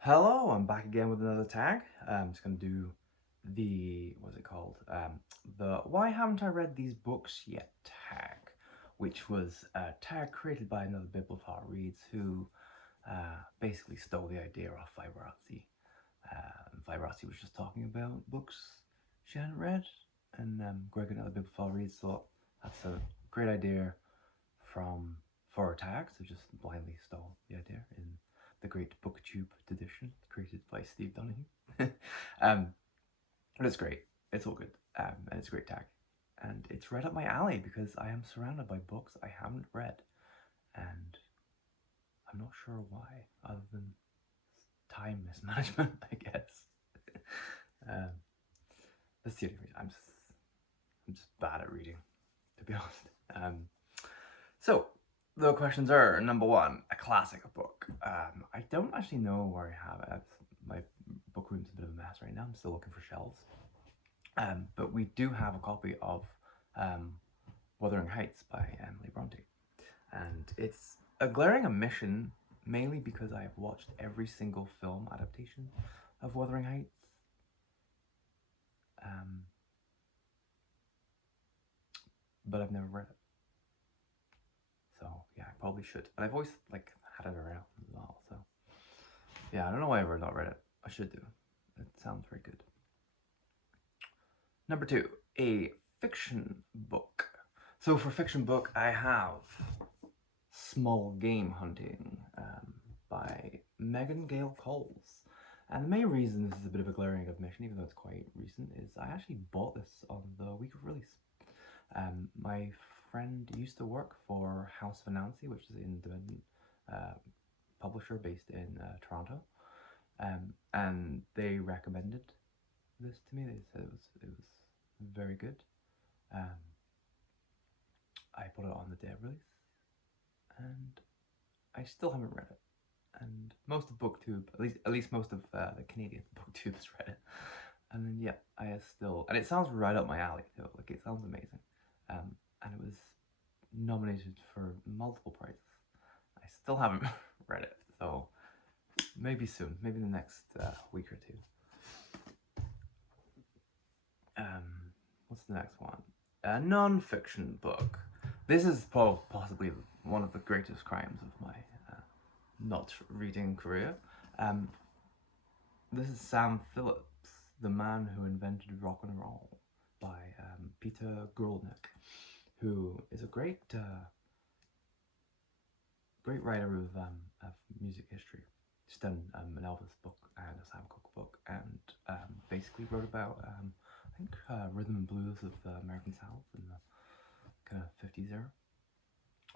Hello, I'm back again with another tag. I'm just gonna do the, what's it called? The Why Haven't I Read These Books Yet tag, which was a tag created by another Bibliophile Reads who basically stole the idea off Vibrati. Vibrati was just talking about books she hadn't read, and Greg, another Bibliophile Reads, thought that's a great idea for a tag, so just blindly stole the idea in the Great Booktube edition created by Steve Donahue. um, but it's great. It's all good. And it's a great tag. And it's right up my alley because I am surrounded by books I haven't read. And I'm not sure why, other than time mismanagement, I guess. um, that's the only reason. I'm just bad at reading, to be honest. So, the questions are, number one, a classic book. I don't actually know where I have it. My book room's a bit of a mess right now. I'm still looking for shelves. But we do have a copy of Wuthering Heights by Emily Bronte. And it's a glaring omission, mainly because I have watched every single film adaptation of Wuthering Heights. But I've never read it. So yeah, I probably should. And I've always had it around as well. So yeah, I don't know why I've not read it. I should do. It sounds very good. Number two, a fiction book. So for fiction book, I have Small Game Hunting by Megan Gale Coles. And the main reason this is a bit of a glaring omission, even though it's quite recent, is I actually bought this on the week of release. My friend used to work for House of Anansi, which is an independent publisher based in Toronto, and they recommended this to me. They said it was very good. I put it on the day of release, and I still haven't read it. And most of BookTube, at least most of the Canadian BookTube has read it. And then yeah, and it sounds right up my alley too. Like it sounds amazing. And it was nominated for multiple prizes. I still haven't read it, so maybe soon, maybe in the next week or two. What's the next one? A non-fiction book. This is possibly one of the greatest crimes of my not reading career. This is Sam Phillips, The Man Who Invented Rock and Roll by Peter Grolnick, who is a great writer of music history. He's done an Elvis book and a Sam Cooke book, and basically wrote about I think rhythm and blues of the American South in the kind of 50s era.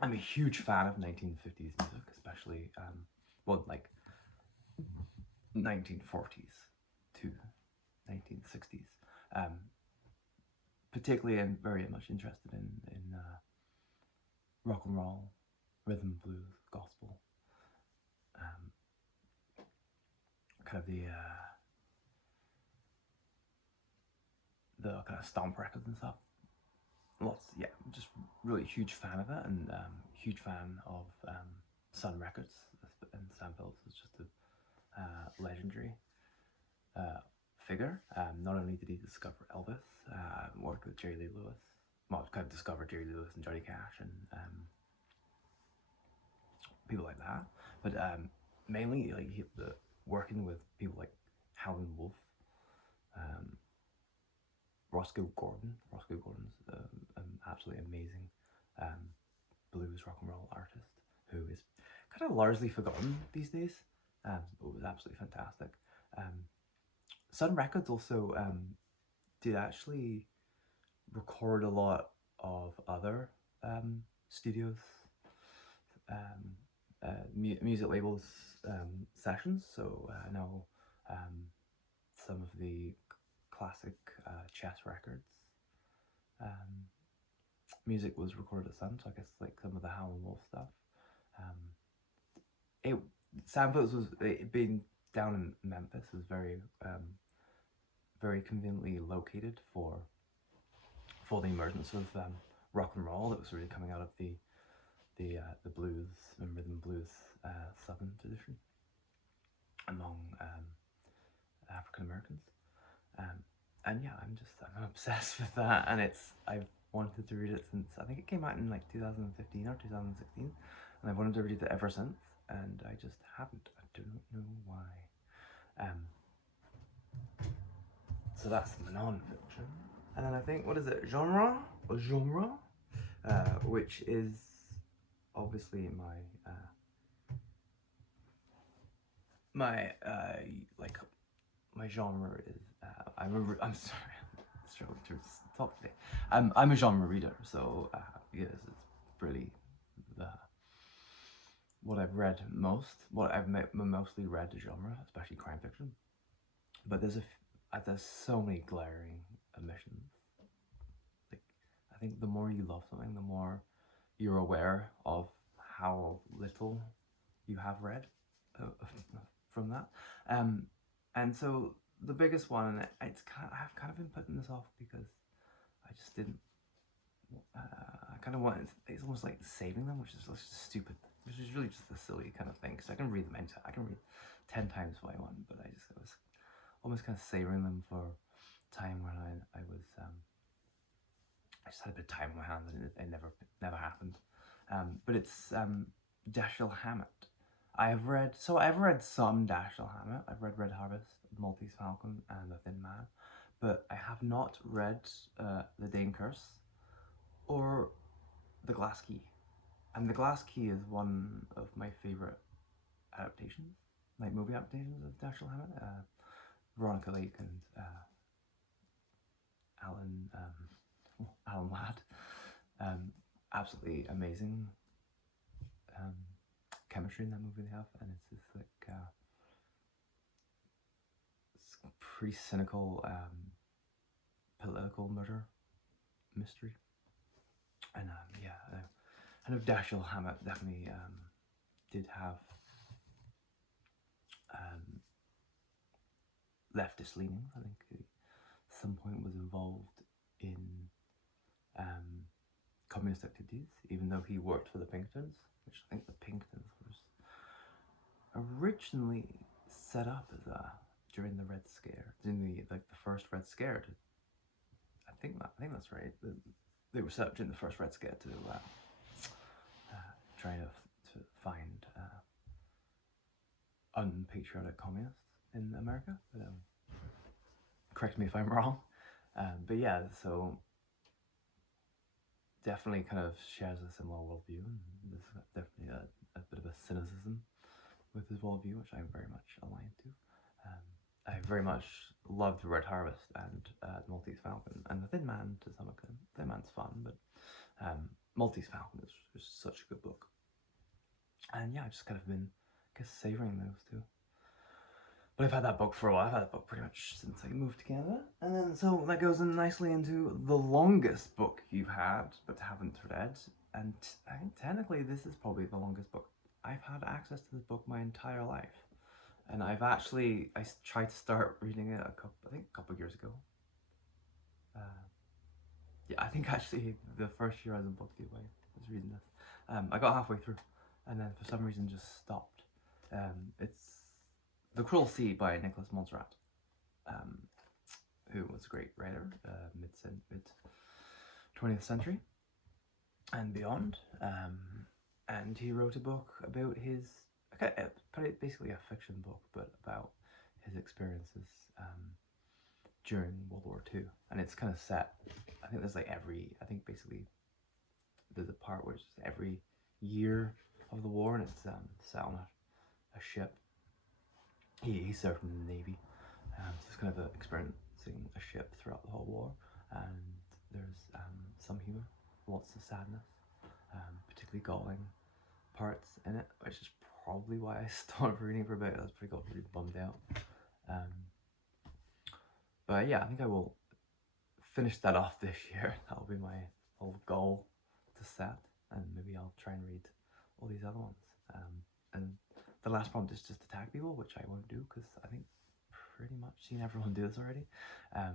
I'm a huge fan of 1950s music, especially like 1940s to 1960s. Particularly, I'm very much interested in rock and roll, rhythm, blues, gospel, kind of the kind of stomp records and stuff. Yeah, just really huge fan of it, and huge fan of Sun Records, and Sam Phillips is just a legendary figure. Not only did he discover Elvis, worked with Jerry Lee Lewis, well, kind of discovered Jerry Lee Lewis and Johnny Cash and people like that, but mainly working with people like Howlin' Wolf, Roscoe Gordon. Roscoe Gordon's an absolutely amazing blues rock and roll artist who is kind of largely forgotten these days, but was absolutely fantastic. Sun Records also did actually record a lot of other studios, music labels sessions. So I know some of the classic Chess Records music was recorded at Sun, so I guess like some of the Howlin' Wolf stuff. It Sam Phillips was being down in Memphis was very conveniently located for the emergence of rock and roll that was really coming out of the blues and rhythm blues southern tradition. among African Americans. And yeah, I'm obsessed with that, and I've wanted to read it since I think it came out in like 2015 or 2016, and I've wanted to read it ever since, and I just haven't. I don't know why. So that's non-fiction, and then I think what is it, genre, which is obviously my like my genre is I'm sorry, I'm struggling to talk today. I'm a genre reader, so yes, it's really the what I've read most, what I've mostly read the genre, especially crime fiction. But there's so many glaring omissions. Like I think the more you love something, the more you're aware of how little you have read uh, from that. And so the biggest one, and I've kind of been putting this off because I just didn't. I kind of wanted. It's almost like saving them, which is just stupid. Which is really just a silly kind of thing. Because I can read them I can read 10 times what I want, but I was almost kind of savoring them for time when I was. I just had a bit of time on my hands, and it never happened. But it's Dashiell Hammett. I've read some Dashiell Hammett. I've read Red Harvest, Maltese Falcon, and The Thin Man, but I have not read The Dane Curse or The Glass Key. And The Glass Key is one of my favorite adaptations, like movie adaptations of Dashiell Hammett. Veronica Lake and Alan Ladd. Absolutely amazing chemistry in that movie they have, and it's this like pretty cynical political murder mystery. And yeah, I know Dashiell Hammett definitely did have leftist leanings. I think he at some point was involved in communist activities, even though he worked for the Pinkertons, which I think the Pinkertons was originally set up as during the Red Scare, during the first Red Scare. I think that's right. They were set up during the first Red Scare to try to find unpatriotic communists in America. But, correct me if I'm wrong. But yeah, so definitely kind of shares a similar worldview, and there's definitely a bit of a cynicism with his worldview, which I'm very much aligned to. I very much loved Red Harvest and Maltese Falcon, and The Thin Man to some extent. Thin Man's fun, but Maltese Falcon is such a good book. And yeah, I've just kind of been, I guess, savouring those two. But I've had that book for a while. I've had that book pretty much since I moved to Canada. And then, so that goes in nicely into the longest book you've had, but haven't read. And I think technically this is probably the longest book. I've had access to this book my entire life. And I tried to start reading it a couple of years ago. Yeah, I think actually the first year I was in book deal, I was reading this. I got halfway through, and then for some reason just stopped. It's The Cruel Sea by Nicholas Montserrat, who was a great writer, mid 20th century and beyond. And he wrote a book about his, basically a fiction book, but about his experiences during World War II. And it's kind of set, I think there's basically there's a part where it's just every year of the war, and it's set on a ship. He served in the Navy, so it's kind of experiencing a ship throughout the whole war. And there's some humour, lots of sadness, particularly galling parts in it, which is probably why I stopped reading for a bit. I was pretty bummed out. But yeah, I think I will finish that off this year. That'll be my whole goal to set, and maybe I'll try and read all these other ones. And the last prompt is just to tag people, which I won't do because I think pretty much seen everyone do this already.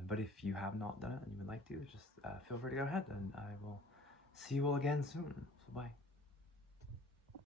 But if you have not done it and you would like to, just feel free to go ahead, and I will see you all again soon. So bye.